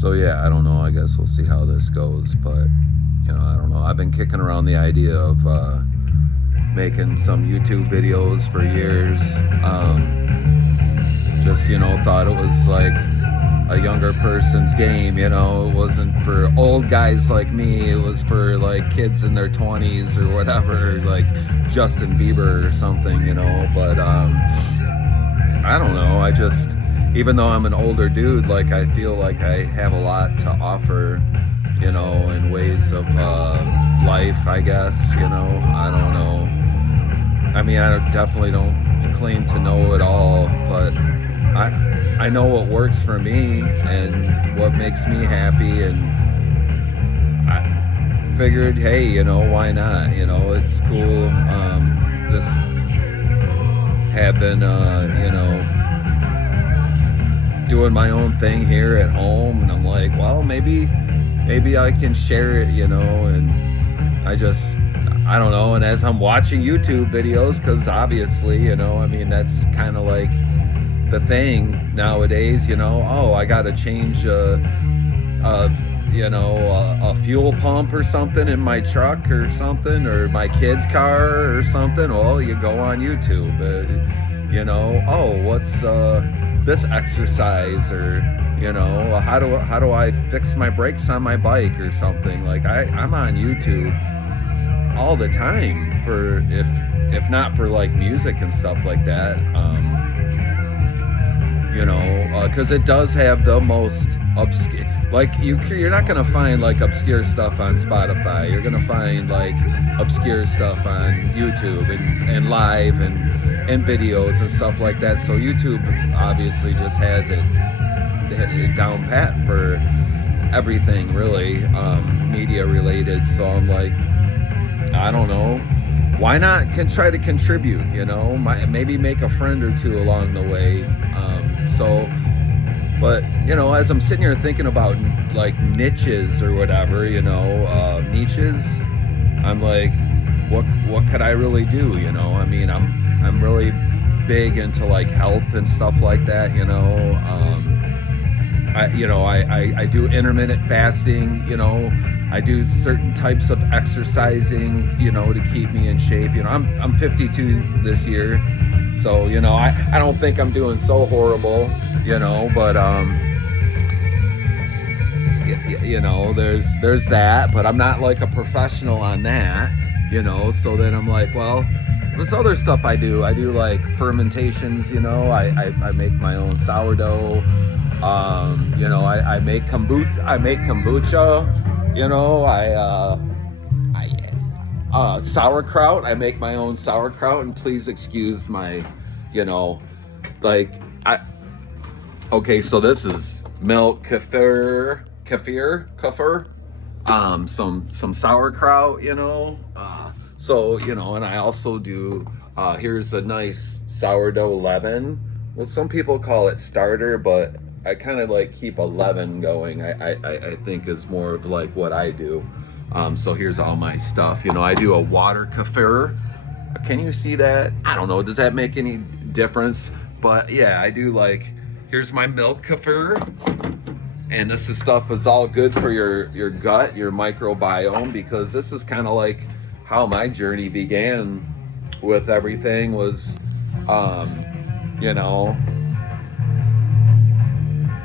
So yeah, I don't know. I guess we'll see how this goes, but I don't know. I've been kicking around the idea of making some YouTube videos for years. Just thought it was like a younger person's game. It wasn't for old guys like me. It was for like kids in their 20s or whatever, like Justin Bieber or something. But I don't know. I just, even though I'm an older dude, like I feel like I have a lot to offer, in ways of life, I guess. I don't know. I mean, I definitely don't claim to know it all, but I know what works for me and what makes me happy, and I figured, hey, why not? It's cool. This have been, doing my own thing here at home, and I'm like, well, maybe I can share it, and I don't know. And as I'm watching YouTube videos, because obviously, I mean, that's kind of like the thing nowadays, oh, I got to change a fuel pump or something in my truck or something, or my kid's car or something. Well, you go on YouTube, oh, what's this exercise, or how do I fix my brakes on my bike or something. Like I'm on YouTube all the time, for if not for like music and stuff like that, because it does have the most obscure, like you're not gonna find like obscure stuff on Spotify. You're gonna find like obscure stuff on YouTube and live and videos and stuff like that. So YouTube obviously just has it down pat for everything, really, media related. So I'm like, I don't know, why not try to contribute, maybe make a friend or two along the way. But as I'm sitting here thinking about like niches or whatever, niches, I'm like, what could I really do? I mean, I'm really big into like health and stuff like that. I do intermittent fasting. I do certain types of exercising, to keep me in shape. I'm 52 this year, so I don't think I'm doing so horrible, but there's that, but I'm not like a professional on that, so then I'm like, well, there's other stuff I do like fermentations, I make my own sourdough, I make kombucha, sauerkraut. I make my own sauerkraut, and please excuse my, okay, so this is milk, kefir, some sauerkraut, so, and I also do, here's a nice sourdough leaven. Well, some people call it starter, but I kind of like keep a leaven going. I think is more of like what I do. So here's all my stuff. I do a water kefir. Can you see that? I don't know. Does that make any difference? But yeah, I do like, here's my milk kefir. And this stuff is all good for your gut, your microbiome, because this is kind of like how my journey began with everything was,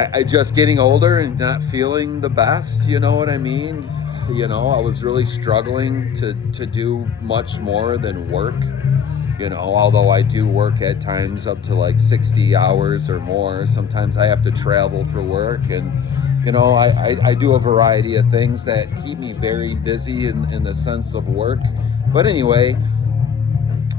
I just getting older and not feeling the best, you know what I mean? I was really struggling to do much more than work, although I do work at times up to like 60 hours or more. Sometimes I have to travel for work, and, I do a variety of things that keep me very busy in the sense of work. But anyway,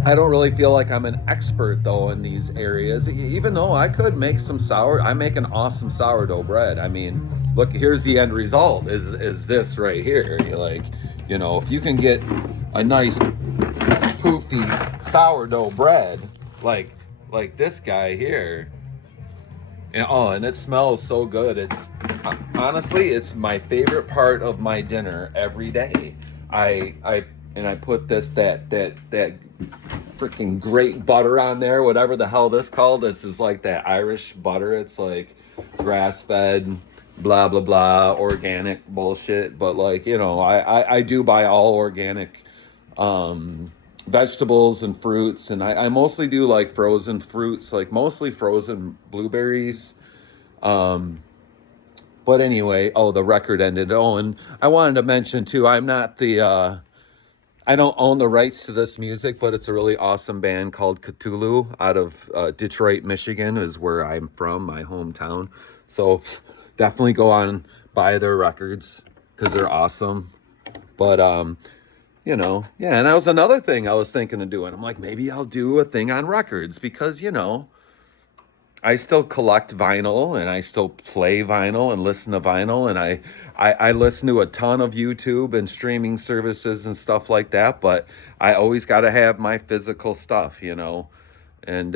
I don't really feel like I'm an expert though in these areas, even though I could make I make an awesome sourdough bread. I mean, look, here's the end result is this right here. You're like, if you can get a nice poofy sourdough bread like this guy here, and it smells so good. It's honestly, it's my favorite part of my dinner every day. I put that freaking great butter on there, whatever the hell this called. This is like that Irish butter. It's like grass-fed, blah blah blah organic bullshit, but like, you know, I do buy all organic um vegetables and fruits, and I mostly do like frozen fruits, like mostly frozen blueberries. um but anyway, oh, the record ended. Oh, and I wanted to mention too, I'm not the I don't own the rights to this music, but it's a really awesome band called Cthulhu out of Detroit, Michigan, is where I'm from, my hometown. So definitely go on, buy their records because they're awesome. But you know, yeah, and that was another thing I was thinking of doing. I'm like, maybe I'll do a thing on records because, you know, I still collect vinyl and I still play vinyl and listen to vinyl, and I listen to a ton of YouTube and streaming services and stuff like that, but I always got to have my physical stuff, you know. And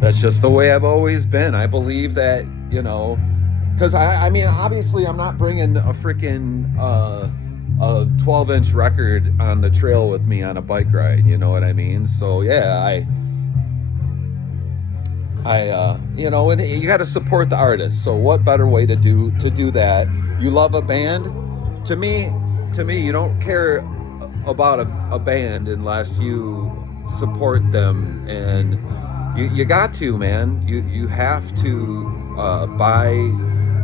that's just the way I've always been. I believe that, you know, because I mean, obviously I'm not bringing a freaking a 12-inch record on the trail with me on a bike ride, you know what I mean? So yeah, you know, and you got to support the artist. So what better way to do that? You love a band. To me, you don't care about a band unless you support them, and you got to, man. You have to buy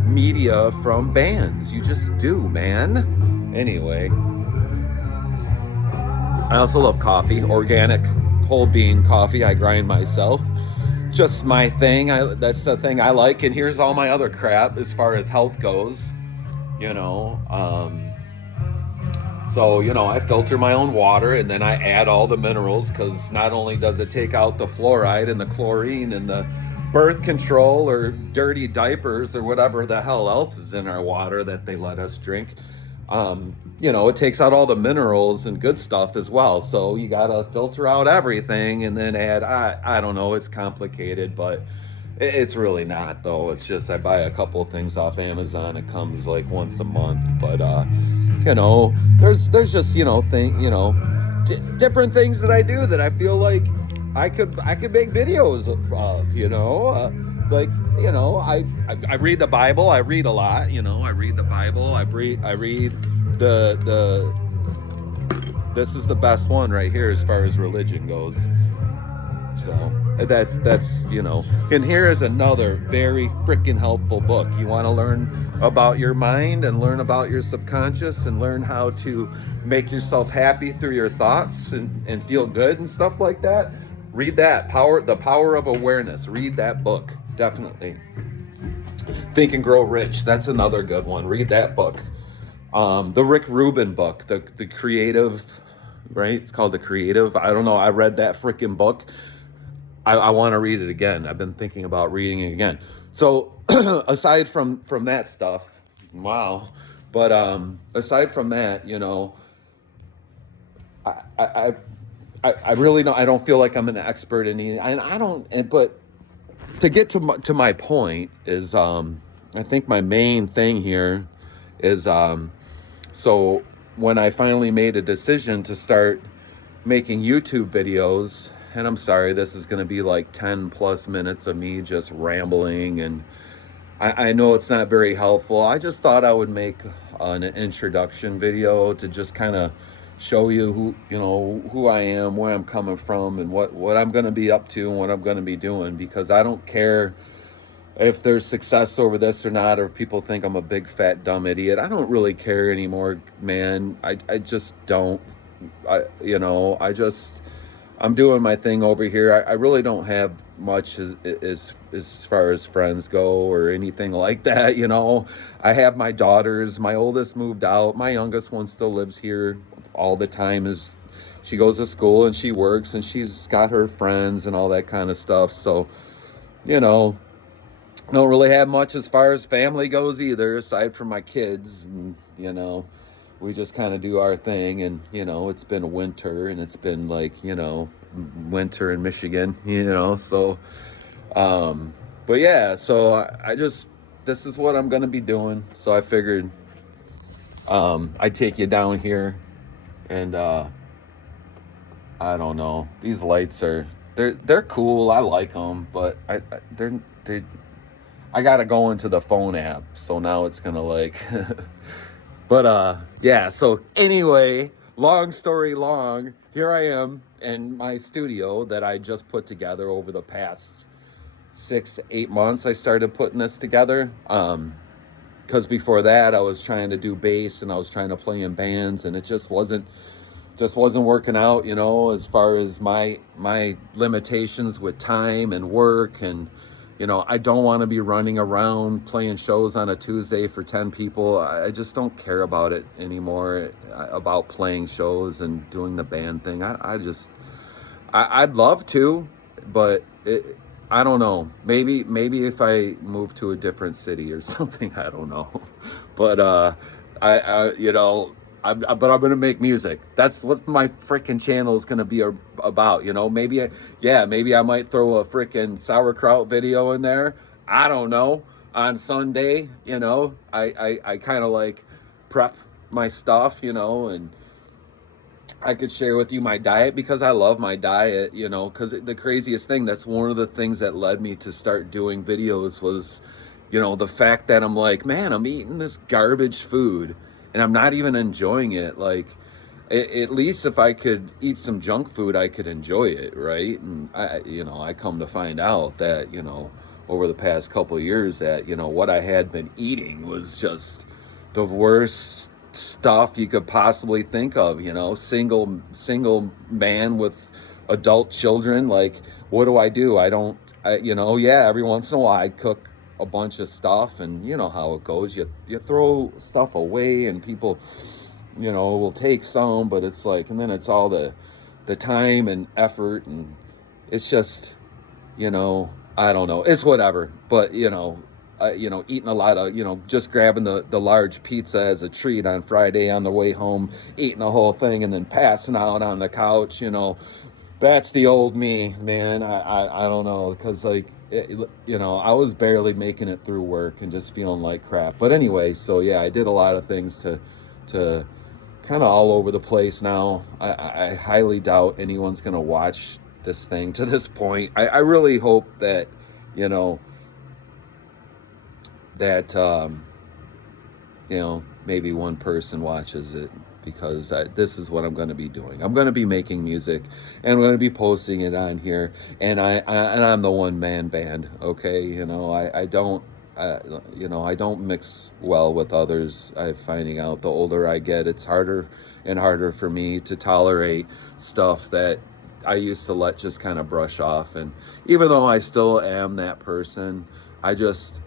media from bands. You just do, man. Anyway, I also love coffee, organic whole bean coffee. I grind myself. Just my thing. That's the thing I like. And here's all my other crap as far as health goes. You know, so you know, I filter my own water and then I add all the minerals, because not only does it take out the fluoride and the chlorine and the birth control or dirty diapers or whatever the hell else is in our water that they let us drink. You know, it takes out all the minerals and good stuff as well. So you gotta filter out everything and then add. I don't know. It's complicated, but it's really not though. It's just I buy a couple of things off Amazon. It comes like once a month, but you know, there's just, you know, different things that I do that I feel like I could make videos of, you know. Like, you know, I read the Bible. I read a lot, you know. I read the Bible. I read the this is the best one right here as far as religion goes. So that's you know. And here is another very freaking helpful book. You want to learn about your mind and learn about your subconscious and learn how to make yourself happy through your thoughts and feel good and stuff like that. Read that. The Power of Awareness. Read that book. Definitely. Think and Grow Rich. That's another good one. Read that book. The Rick Rubin book, the Creative, right? It's called The Creative. I don't know. I read that freaking book. I want to read it again. I've been thinking about reading it again. So aside from that stuff, wow. But aside from that, you know, I really don't. I don't feel like I'm an expert in any. I don't. But to get to my point is, I think my main thing here is, so when I finally made a decision to start making YouTube videos, and I'm sorry, this is going to be like 10 plus minutes of me just rambling, and I know it's not very helpful. I just thought I would make an introduction video to just kind of show you who I am, where I'm coming from, and what I'm going to be up to and what I'm going to be doing, because I don't care if there's success over this or not, or if people think I'm a big fat dumb idiot. I don't really care anymore, man. I just don't. I'm doing my thing over here. I really don't have much as far as friends go or anything like that, you know. I have my daughters. My oldest moved out. My youngest one still lives here all the time. As she goes to school and she works and she's got her friends and all that kind of stuff. So, you know, don't really have much as far as family goes either, aside from my kids. And, you know, we just kind of do our thing. And, you know, it's been winter and it's been like, you know, winter in Michigan, you know. So but yeah, so this is what I'm gonna be doing. So I figured I'd take you down here, and I don't know, these lights they're cool. I like them, but I gotta go into the phone app, so now it's gonna like but yeah, so anyway, long story long, here I am in my studio that I just put together over the past 6-8 months. I started putting this together. Because before that I was trying to do bass and I was trying to play in bands, and it just wasn't working out, as far as my limitations with time and work. And I don't want to be running around playing shows on a Tuesday for 10 people. I just don't care about it anymore, about playing shows and doing the band thing. I'd love to, but I don't know. Maybe if I move to a different city or something, I don't know. But I'm gonna make music. That's what my freaking channel is gonna be about. Maybe I might throw a freaking sauerkraut video in there. I don't know. On Sunday, I kind of like prep my stuff, and I could share with you my diet, because I love my diet, because the craziest thing, that's one of the things that led me to start doing videos was, the fact that I'm like, man, I'm eating this garbage food and I'm not even enjoying it. Like, at least if I could eat some junk food, I could enjoy it, right? And I come to find out that, over the past couple of years, that, what I had been eating was just the worst stuff you could possibly think of. Single man with adult children. Like, what do? Every once in a while I cook a bunch of stuff, and you know how it goes. You throw stuff away, and people, will take some, but it's like, and then it's all the time and effort, and it's just, I don't know. It's whatever. But eating a lot of, just grabbing the large pizza as a treat on Friday on the way home, eating the whole thing, and then passing out on the couch. That's the old me, man. I don't know, because like, I was barely making it through work and just feeling like crap. But anyway, so yeah, I did a lot of things to kind of all over the place now. I highly doubt anyone's gonna watch this thing to this point. I really hope that, maybe one person watches it, because this is what I'm going to be doing. I'm going to be making music, and I'm going to be posting it on here, and I'm the one man band. Okay. I don't mix well with others. I'm finding out the older I get, it's harder and harder for me to tolerate stuff that I used to let just kind of brush off. And even though I still am that person, I just,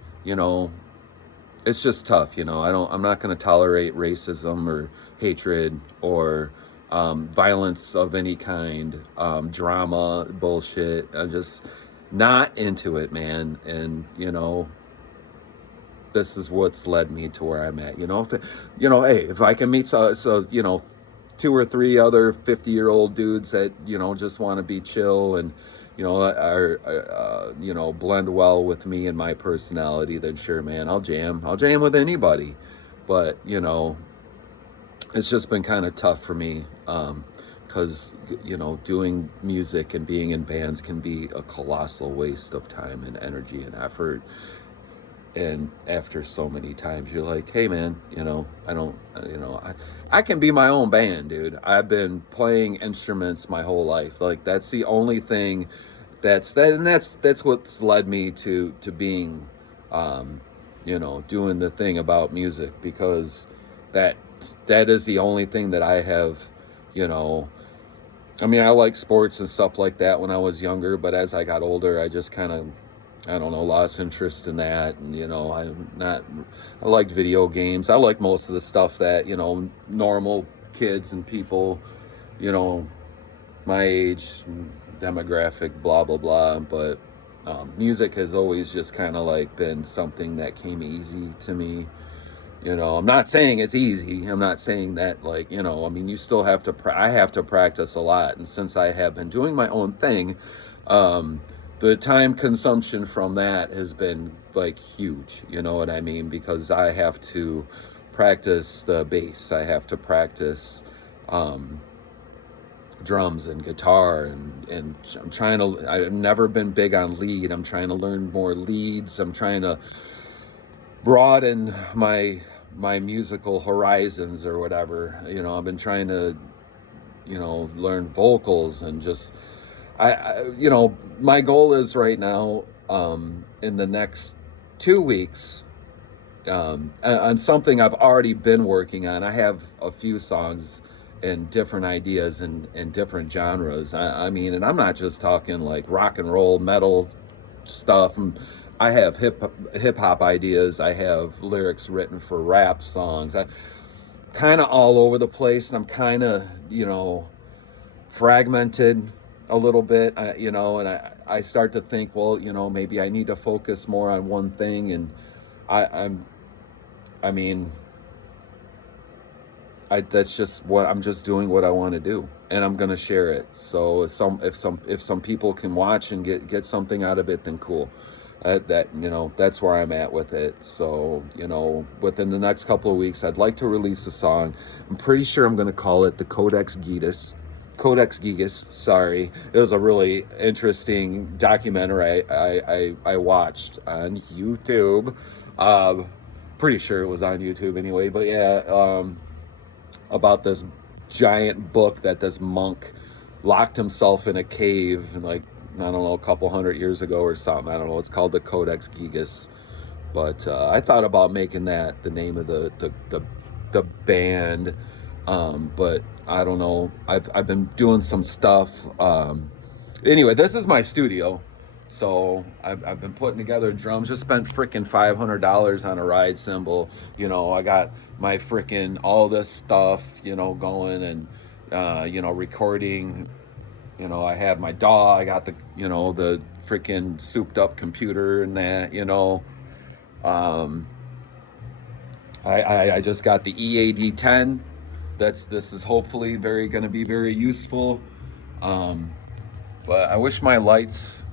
it's just tough. I'm not going to tolerate racism or hatred or violence of any kind, drama, bullshit. I'm just not into it, man. And, this is what's led me to where I'm at. Hey, if I can meet 2 or 3 other 50-year-old dudes that, just want to be chill and, are blend well with me and my personality, then sure, man, I'll jam with anybody. But, it's just been kind of tough for me, because, doing music and being in bands can be a colossal waste of time and energy and effort. And after so many times, you're like, hey, man, I can be my own band, dude. I've been playing instruments my whole life. Like, that's the only thing that's what's led me to being, doing the thing about music, because that is the only thing that I have, I like sports and stuff like that when I was younger, but as I got older, I just kind of, I don't know, lost interest in that. And, I liked video games. I like most of the stuff that, normal kids and people, my age, demographic, blah, blah, blah. But music has always just kind of like been something that came easy to me. I'm not saying it's easy. I'm not saying that, like, you still have to, I have to practice a lot. And since I have been doing my own thing, the time consumption from that has been like huge, you know what I mean? Because I have to practice the bass. I have to practice drums and guitar, and I'm trying to, I've never been big on lead. I'm trying to learn more leads. I'm trying to broaden my musical horizons or whatever. I've been trying to, learn vocals and just my goal is right now, in the next 2 weeks, on something I've already been working on. I have a few songs and different ideas and different genres. I mean, and I'm not just talking like rock and roll, metal stuff. I have hip hop ideas. I have lyrics written for rap songs. I kind of all over the place, and I'm kind of, fragmented a little bit, and I start to think, well, maybe I need to focus more on one thing. And I mean, that's just what I'm just doing, what I want to do, and I'm gonna share it. So if some people can watch and get something out of it, then cool. That's where I'm at with it. So within the next couple of weeks, I'd like to release a song. I'm pretty sure I'm gonna call it the Codex Gigas. Sorry, it was a really interesting documentary I watched on YouTube. Pretty sure it was on YouTube anyway. But yeah, about this giant book that this monk locked himself in a cave, and like, I don't know, a couple hundred years ago or something. I don't know. It's called the Codex Gigas. But I thought about making that the name of the band. But I don't know. I've been doing some stuff. Anyway, this is my studio. So I've been putting together drums. Just spent freaking $500 on a ride cymbal. I got my freaking all this stuff, going, and recording. I have my DAW. I got the the freaking souped up computer and that. I just got the EAD10. This is hopefully going to be very useful. But I wish my lights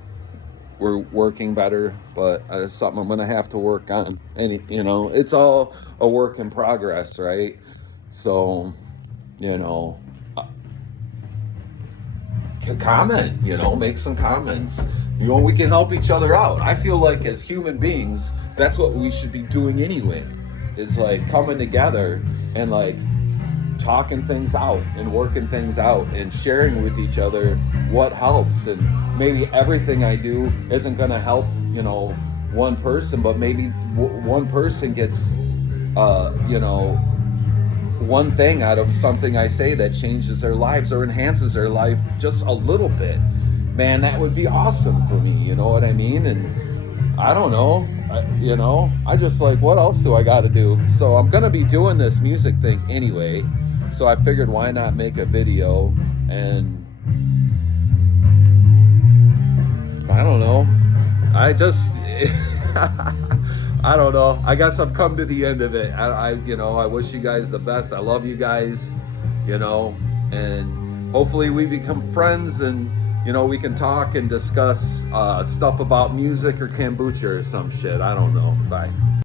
were working better, but it's something I'm gonna have to work on. And it's all a work in progress, right? So, comment, make some comments. We can help each other out. I feel like as human beings, that's what we should be doing anyway. Is like coming together and like talking things out and working things out and sharing with each other what helps. And maybe everything I do isn't going to help, one person, but maybe one person gets, one thing out of something I say that changes their lives or enhances their life just a little bit. Man, that would be awesome for me. You know what I mean? And I don't know. I just like, what else do I got to do? So I'm going to be doing this music thing anyway. So I figured, why not make a video? And I don't know. I don't know. I guess I've come to the end of it. I wish you guys the best. I love you guys, and hopefully we become friends, and we can talk and discuss stuff about music or kombucha or some shit. I don't know. Bye.